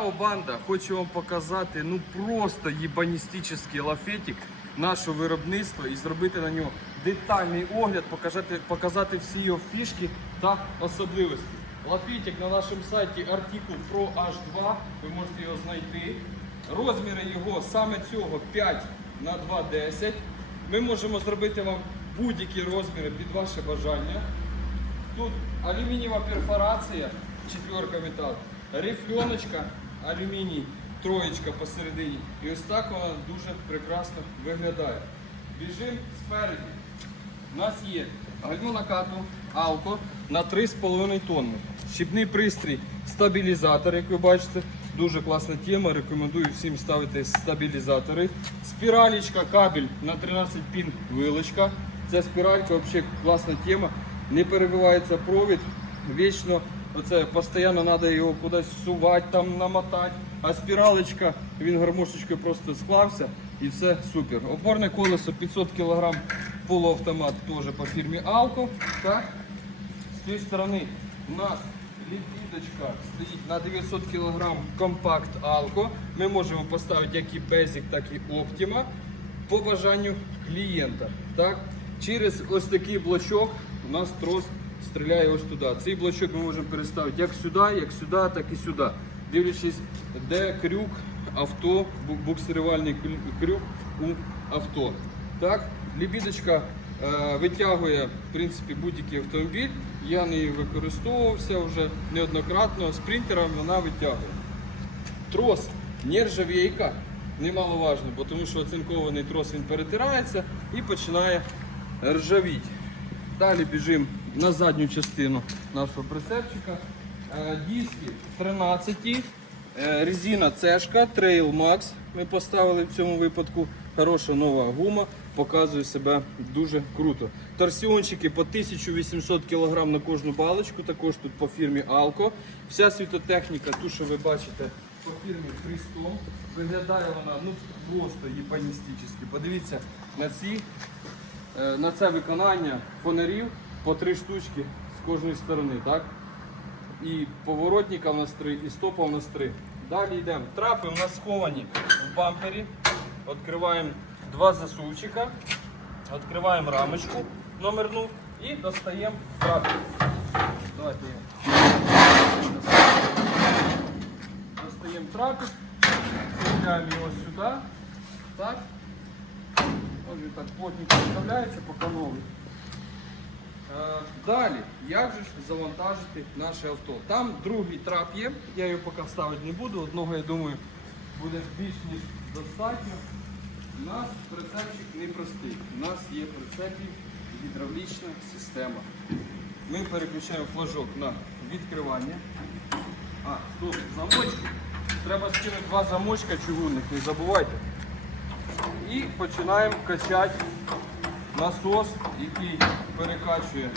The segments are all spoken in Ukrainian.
Банда! Хочу вам показати ну просто єбаністичний лафетик нашого виробництва і зробити на нього детальний огляд, показати, показати всі його фішки та особливості. Лафетик на нашому сайті Article Pro H2, ви можете його знайти. Розміри його саме цього 5 на 2,10. Ми можемо зробити вам будь-які розміри під ваше бажання. Тут алюмінієва перфорація, четверка метал, рифленочка, алюміній, троєчка посередині. І ось так вона дуже прекрасно виглядає. Біжим спереді. У нас є гальмо накату Алко на 3,5 тонни. Щіпний пристрій, стабілізатор, як ви бачите. Дуже класна тема. Рекомендую всім ставити стабілізатори. Спіралічка, кабель на 13 пін вилочка. Ця спіралька взагалі класна тема. Не перебивається провід. Вічно оце постійно треба його кудись всувати, там намотати. А спіралочка, він гармошечкою просто склався і все супер. Опорне колесо 500 кг полуавтомат теж по фірмі Алко. Так. З цієї сторони у нас ліпідочка стоїть на 900 кг компакт Алко. Ми можемо поставити як і Basic, так і Optima по бажанню клієнта. Так? Через ось такий блочок у нас трос стріляє ось туди. Цей блочок ми можемо переставити як сюди, як сюди, так і сюди. Дивлячись, де крюк авто, буксирувальний крюк у авто. Так? Лібідочка е, витягує в принципі, будь-який автомобіль. Я нею використовувався вже неоднократно. Спринтером вона витягує. Трос нержавійка, немаловажно, бо тому що оцинкований трос він перетирається і починає ржавіти. Далі біжимо на задню частину нашого прицепчика. Е, Диски 13, е, резина цешка, Trail Max ми поставили в цьому випадку. Хороша нова гума, показує себе дуже круто. Торсіончики по 1800 кг на кожну балочку, також тут по фірмі Alco. Вся світотехніка, ту, що ви бачите, по фірмі Freestone. Виглядає вона ну просто єпаністично. Подивіться на ці на це виконання фонарів по три штучки з кожної сторони, так? І поворотника в нас три, і стопа в нас три. Далі йдемо. Трапи у нас сховані в бампері. Відкриваємо два засувчика, відкриваємо рамочку номерну і достаємо трапи. Давайте. Достаємо трапик, вставляємо його сюди. Так. Він так плотненько вставляється по новий. Е, Далі, як же ж завантажити наше авто? Там другий трап є, я його поки ставити не буду, одного, я думаю, буде більш ніж достатньо. У нас прицепчик непростий. У нас є прицепі гідравлічна система. Ми переключаємо флажок на відкривання. А, стоп, замочки. Треба скинути два замочка чугунних, не забувайте. І починаємо качати насос, який перекачує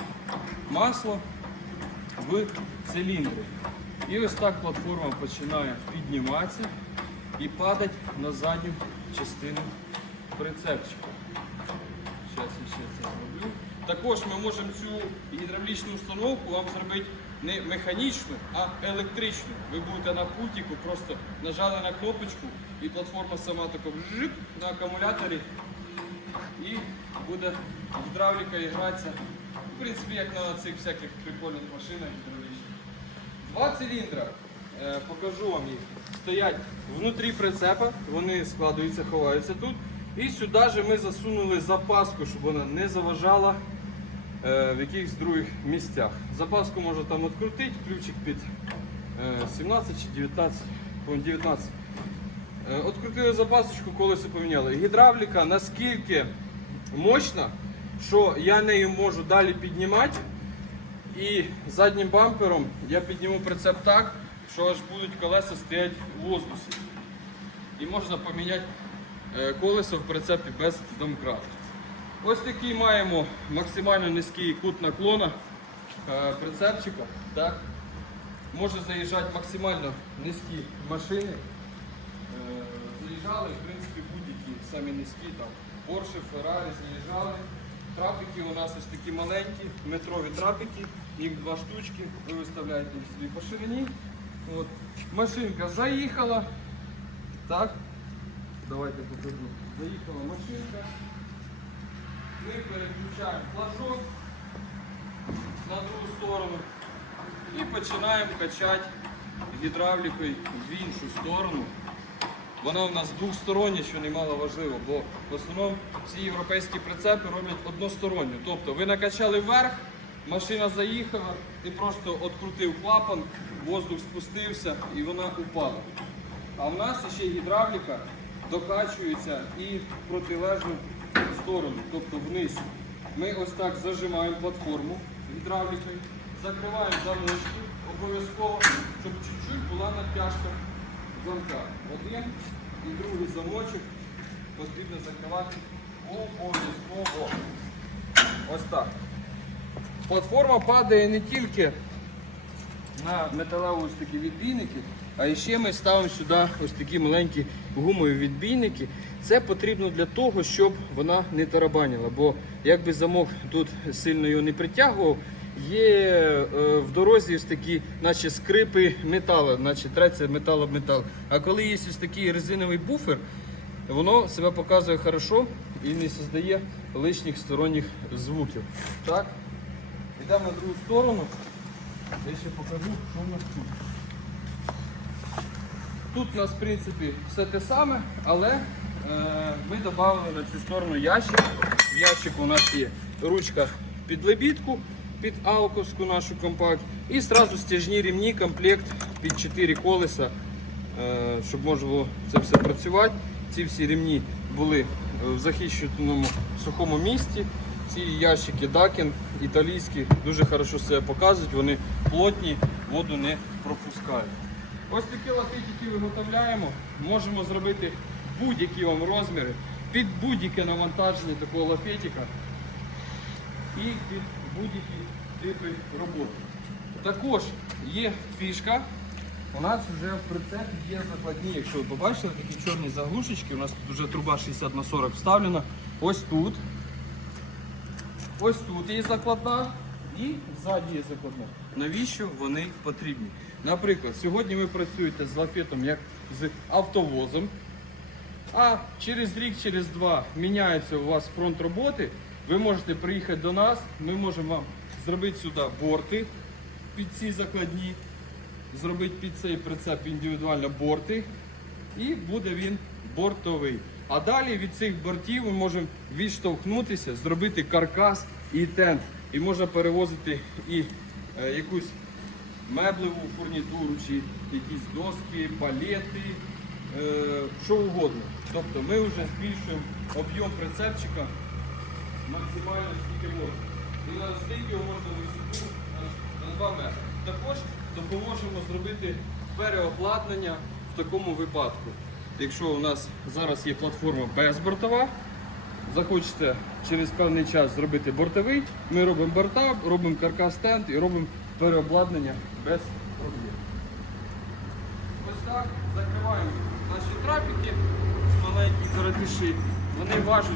масло в циліндри. І ось так платформа починає підніматися і падати на задню частину прицепчика. Зараз ще це зроблю. Також ми можемо цю гідравлічну установку вам зробити не механічну, а електричну. Ви будете на пультику, просто нажали на кнопочку і платформа сама тако вжик на акумуляторі і буде гідравліка гратися. В принципі, як на цих всяких прикольних машинах гідравлічних. Два циліндра, е, покажу вам їх, стоять внутрі прицепа, вони складуються, ховаються тут. І сюди же ми засунули запаску, щоб вона не заважала е, в якихось других місцях. Запаску можна там відкрутити, ключик під е, 17 чи 19, 19. Е, Открутили запасочку, колесо поміняли. Гідравліка наскільки мощна, що я нею можу далі піднімати. І заднім бампером я підніму прицеп так, що аж будуть колеса стояти у воздусі. І можна поміняти е, колесо в прицепі без домкрата. Ось такий маємо максимально низький кут наклона е, прицепчика. Так. Може заїжджати максимально низькі машини. Заїжджали, в принципі, будь-які самі низькі, там Porsche, Ferrari заїжджали. Трапики у нас ось такі маленькі, метрові трапики, їх два штучки, ви виставляєте їх собі по ширині От. Машинка заїхала. Так. Давайте покажу. Заїхала машинка. Ми переключаємо флажок на другу сторону і починаємо качати гідравлікою в іншу сторону. Вона у нас двостороння, що немало важливо, бо в основному всі європейські прицепи роблять односторонню. Тобто ви накачали вверх, машина заїхала, ти просто відкрутив клапан, воздух спустився і вона упала. А в нас ще гідравліка докачується і в протилежну сторону, тобто вниз. Ми ось так зажимаємо платформу гідравлікою, закриваємо замочки обов'язково, щоб чуть-чуть була натяжка замка. Один і другий замочок потрібно закривати обов'язково. Ось так. Платформа падає не тільки на металеві ось такі відбійники, а ще ми ставимо сюди ось такі маленькі гумові відбійники. Це потрібно для того, щоб вона не тарабаніла. Бо якби замок тут сильно його не притягував, є е, в дорозі ось такі, наче скрипи металу, наче треться метал об метал. А коли є ось такий резиновий буфер, воно себе показує хорошо і не создає лишніх сторонніх звуків. Так? Йдемо на другу сторону. Я ще покажу, що в нас тут. Тут у нас, в принципі, все те саме, але е, ми додали на цю сторону ящик. В ящику у нас є ручка під лебідку, під алковську нашу компакт. І одразу стяжні рівні, комплект під 4 колеса, е, щоб можна було це все працювати. Ці всі рівні були е, в захищеному сухому місці. Ці ящики Дакін італійські дуже хорошо себе показують, вони плотні, воду не пропускають. Ось такі лафетики виготовляємо. Можемо зробити будь-які вам розміри під будь-яке навантаження такого лафетика і під будь-які типи роботи. Також є фішка. У нас вже в прицепі є закладні, якщо ви побачили, такі чорні заглушечки. У нас тут вже труба 60 на 40 вставлена. Ось тут. Ось тут є закладна і ззаді є закладна. Навіщо вони потрібні? Наприклад, сьогодні ви працюєте з лафетом як з автовозом, а через рік, через два міняється у вас фронт роботи. Ви можете приїхати до нас, ми можемо вам зробити сюди борти під ці закладні, зробити під цей прицеп індивідуально борти, і буде він бортовий. А далі від цих бортів ми можемо відштовхнутися, зробити каркас і тент. І можна перевозити і е, якусь меблеву фурнітуру, чи якісь доски, палети, е, що угодно. Тобто ми вже збільшуємо об'єм прицепчика максимально скільки можна. І на стільки його можна висоту аж на 2 метри. Також допоможемо зробити переобладнання в такому випадку. Якщо у нас зараз є платформа безбортова, захочете через певний час зробити бортовий, ми робимо борта, робимо каркас тент і робимо переобладнання без проблем. Ось так закриваємо наші трапики, маленькі коротиші. Вони важать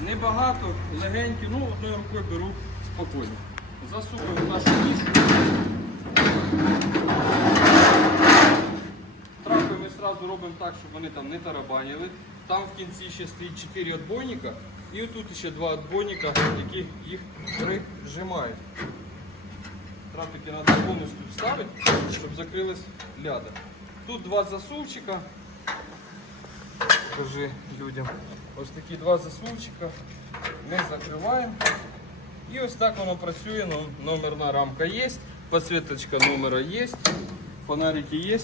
небагато, легенькі, ну одною рукою беру спокійно. Засовуємо в нашу нішу. Трапи ми одразу робимо так, щоб вони там не тарабанили. Там в кінці ще стоїть 4 відбойника і отут ще два відбойника, які їх прижимають. Трапики треба повністю вставити, щоб закрилась ляда. Тут два засувчика. Покажи людям. Ось такі два засувчика. Ми закриваємо. І ось так воно працює. Ну, Номерна рамка є, підсвіточка номера є, фонарики є.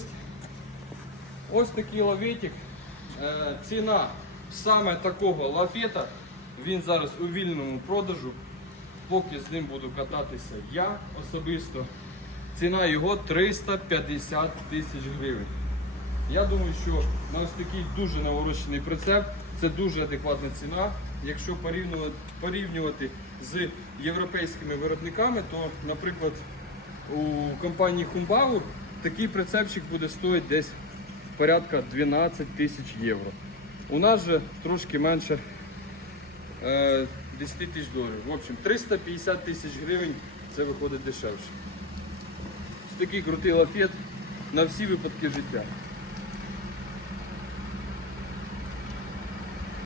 Ось такий лаветик. Е, Ціна саме такого лафета, він зараз у вільному продажу. Поки з ним буду кататися я особисто. Ціна його 350 тисяч гривень. Я думаю, що на ось такий дуже наворочений прицеп це дуже адекватна ціна. Якщо порівнювати, з європейськими виробниками, то, наприклад, у компанії Humbauer такий прицепчик буде стоїти десь порядка 12 тисяч євро. У нас же трошки менше е, 10 тисяч доларів. В общем, 350 тисяч гривень це виходить дешевше. Ось такий крутий лафет на всі випадки життя.